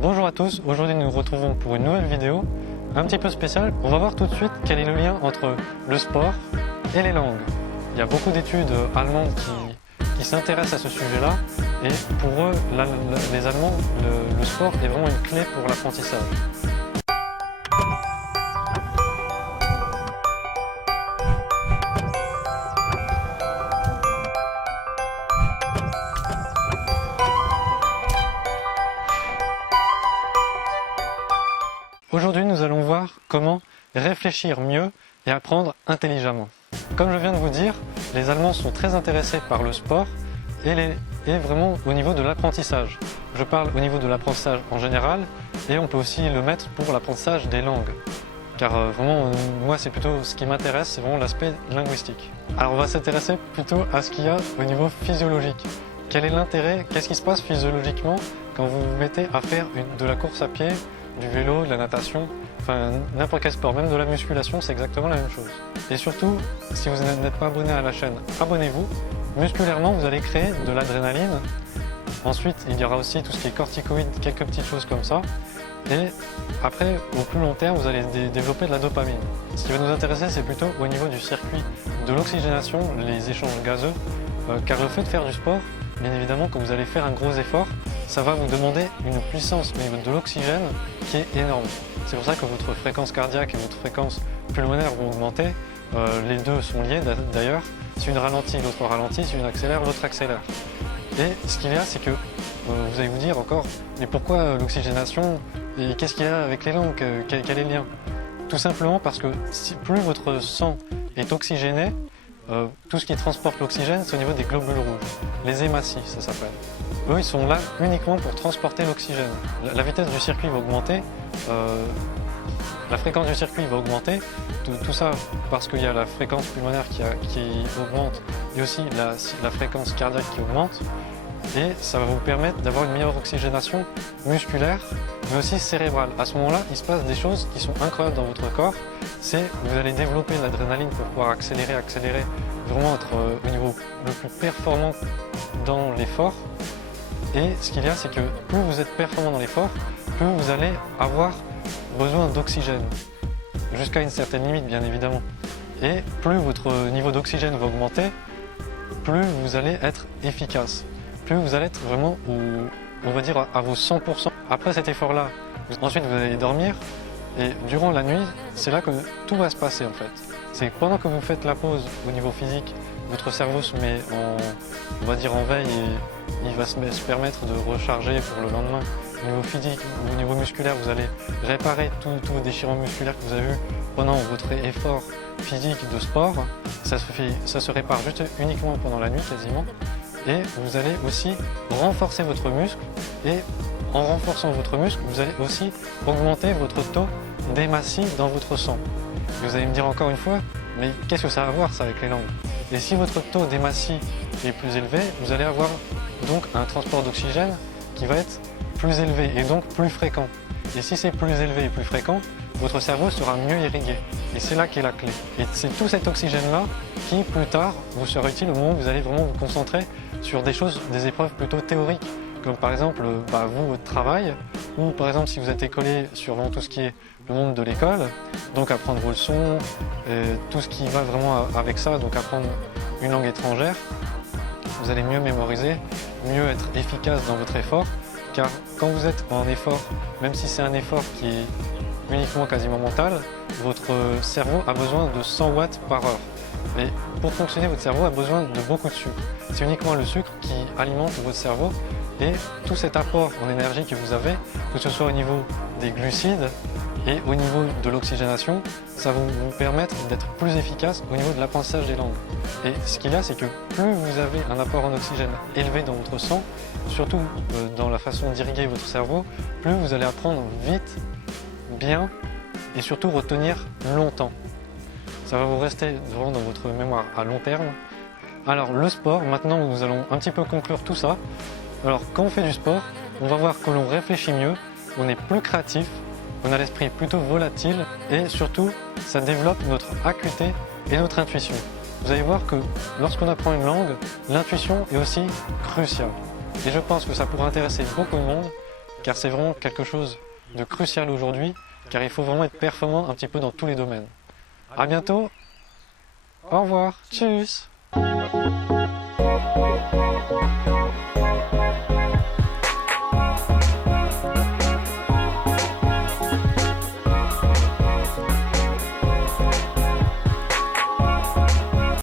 Bonjour à tous, aujourd'hui nous nous retrouvons pour une nouvelle vidéo un petit peu spéciale. On va voir tout de suite quel est le lien entre le sport et les langues. Il y a beaucoup d'études allemandes qui s'intéressent à ce sujet-là et pour eux, les Allemands, le sport est vraiment une clé pour l'apprentissage. Aujourd'hui, nous allons voir comment réfléchir mieux et apprendre intelligemment. Comme je viens de vous dire, les Allemands sont très intéressés par le sport et vraiment au niveau de l'apprentissage. Je parle au niveau de l'apprentissage en général et on peut aussi le mettre pour l'apprentissage des langues. Car vraiment, moi, c'est plutôt ce qui m'intéresse, c'est vraiment l'aspect linguistique. Alors on va s'intéresser plutôt à ce qu'il y a au niveau physiologique. Quel est l'intérêt, qu'est-ce qui se passe physiologiquement quand vous vous mettez à faire de la course à pied, du vélo, de la natation, enfin n'importe quel sport, même de la musculation, c'est exactement la même chose. Et surtout, si vous n'êtes pas abonné à la chaîne, abonnez-vous. Musculairement, vous allez créer de l'adrénaline. Ensuite, il y aura aussi tout ce qui est corticoïdes, quelques petites choses comme ça. Et après, au plus long terme, vous allez développer de la dopamine. Ce qui va nous intéresser, c'est plutôt au niveau du circuit de l'oxygénation, les échanges gazeux, car le fait de faire du sport, bien évidemment, quand vous allez faire un gros effort, ça va vous demander une puissance au niveau de l'oxygène qui est énorme. C'est pour ça que votre fréquence cardiaque et votre fréquence pulmonaire vont augmenter. Les deux sont liés d'ailleurs. Si une ralentit, l'autre ralentit. Si une accélère, l'autre accélère. Et ce qu'il y a, c'est que vous allez vous dire encore, mais pourquoi l'oxygénation et qu'est-ce qu'il y a avec les langues, quel est le lien? Tout simplement parce que plus votre sang est oxygéné, tout ce qui transporte l'oxygène, c'est au niveau des globules rouges, les hématies, ça s'appelle. Eux, ils sont là uniquement pour transporter l'oxygène. La vitesse du circuit va augmenter, la fréquence du circuit va augmenter, tout ça parce qu'il y a la fréquence pulmonaire qui augmente et aussi la fréquence cardiaque qui augmente. Et ça va vous permettre d'avoir une meilleure oxygénation musculaire, mais aussi cérébrale. À ce moment-là, il se passe des choses qui sont incroyables dans votre corps. C'est que vous allez développer l'adrénaline pour pouvoir accélérer, vraiment être au niveau le plus performant dans l'effort. Et ce qu'il y a, c'est que plus vous êtes performant dans l'effort, plus vous allez avoir besoin d'oxygène, jusqu'à une certaine limite bien évidemment. Et plus votre niveau d'oxygène va augmenter, plus vous allez être efficace. Plus vous allez être vraiment, on va dire, à vos 100%. Après cet effort-là, ensuite vous allez dormir et durant la nuit, c'est là que tout va se passer en fait. C'est pendant que vous faites la pause au niveau physique, votre cerveau se met on va dire en veille et il va se permettre de recharger pour le lendemain. Au niveau physique ou au niveau musculaire, vous allez réparer tous vos déchirements musculaires que vous avez eus pendant votre effort physique de sport. Ça se répare juste uniquement pendant la nuit quasiment. Et vous allez aussi renforcer votre muscle et en renforçant votre muscle, vous allez aussi augmenter votre taux d'hématie dans votre sang. Et vous allez me dire encore une fois, mais qu'est-ce que ça a à voir ça avec les langues? Et si votre taux d'hématie est plus élevé, vous allez avoir donc un transport d'oxygène qui va être plus élevé et donc plus fréquent. Et si c'est plus élevé et plus fréquent, votre cerveau sera mieux irrigué. Et c'est là qu'est la clé. Et c'est tout cet oxygène-là qui, plus tard, vous sera utile au moment où vous allez vraiment vous concentrer sur des épreuves plutôt théoriques, comme par exemple vous, votre travail, ou par exemple si vous êtes écolier sur tout ce qui est le monde de l'école, donc apprendre vos leçons, tout ce qui va vraiment avec ça, donc apprendre une langue étrangère, vous allez mieux mémoriser, mieux être efficace dans votre effort, car quand vous êtes en effort, même si c'est un effort qui est uniquement quasiment mental, votre cerveau a besoin de 100 watts par heure. Et pour fonctionner, votre cerveau a besoin de beaucoup de sucre. C'est uniquement le sucre qui alimente votre cerveau et tout cet apport en énergie que vous avez, que ce soit au niveau des glucides et au niveau de l'oxygénation, ça va vous permettre d'être plus efficace au niveau de l'apprentissage des langues. Et ce qu'il y a, c'est que plus vous avez un apport en oxygène élevé dans votre sang, surtout dans la façon d'irriguer votre cerveau, plus vous allez apprendre vite, bien et surtout retenir longtemps. Ça va vous rester vraiment dans votre mémoire à long terme. Alors le sport, maintenant nous allons un petit peu conclure tout ça. Alors quand on fait du sport, on va voir que l'on réfléchit mieux, on est plus créatif, on a l'esprit plutôt volatile et surtout ça développe notre acuité et notre intuition. Vous allez voir que lorsqu'on apprend une langue, l'intuition est aussi cruciale. Et je pense que ça pourrait intéresser beaucoup de monde car c'est vraiment quelque chose de crucial aujourd'hui, car il faut vraiment être performant un petit peu dans tous les domaines. À bientôt, au revoir, tchuss.